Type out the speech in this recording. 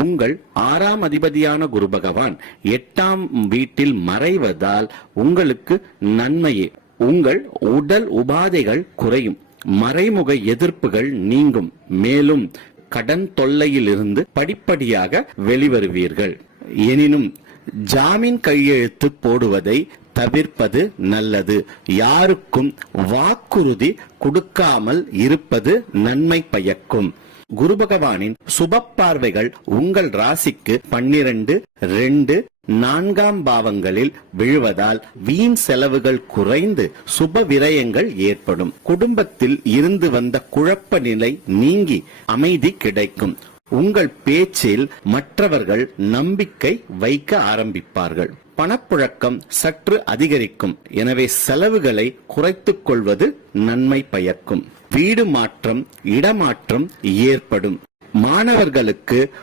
உங்கள் 6ஆம் அதிபதியான குரு பகவான் 8ஆம் வீட்டில் மறைவதால் உங்களுக்கு நன்மையே. உங்கள் உடல் உபாதைகள் குறையும், மறைமுக எதிர்ப்புகள் நீங்கும், மேலும் கடன் தொல்லையிலிருந்து படிப்படியாக வெளிவருவீர்கள். எனினும் ஜாமீன் கையெழுத்து போடுவதை தவிர்ப்பது நல்லது. யாருக்கும் வாக்குறுதி கொடுக்காமல் இருப்பது நன்மை பயக்கும். குரு பகவானின் சுப பார்வைகள் உங்கள் ராசிக்கு 12, 2, 4ஆம் பாவங்களில் விழுவதால் வீண் செலவுகள் குறைந்து சுப விரயங்கள் ஏற்படும். குடும்பத்தில் இருந்து வந்த குழப்ப நிலை நீங்கி அமைதி கிடைக்கும். உங்கள் பேச்சில் மற்றவர்கள் நம்பிக்கை வைக்க ஆரம்பிப்பார்கள். பணப்புழக்கம் சற்று அதிகரிக்கும். எனவே செலவுகளை குறைத்துக் கொள்வது நன்மை பயக்கும். வீடு மாற்றம், இடமாற்றம் ஏற்படும். மாணவர்களுக்கு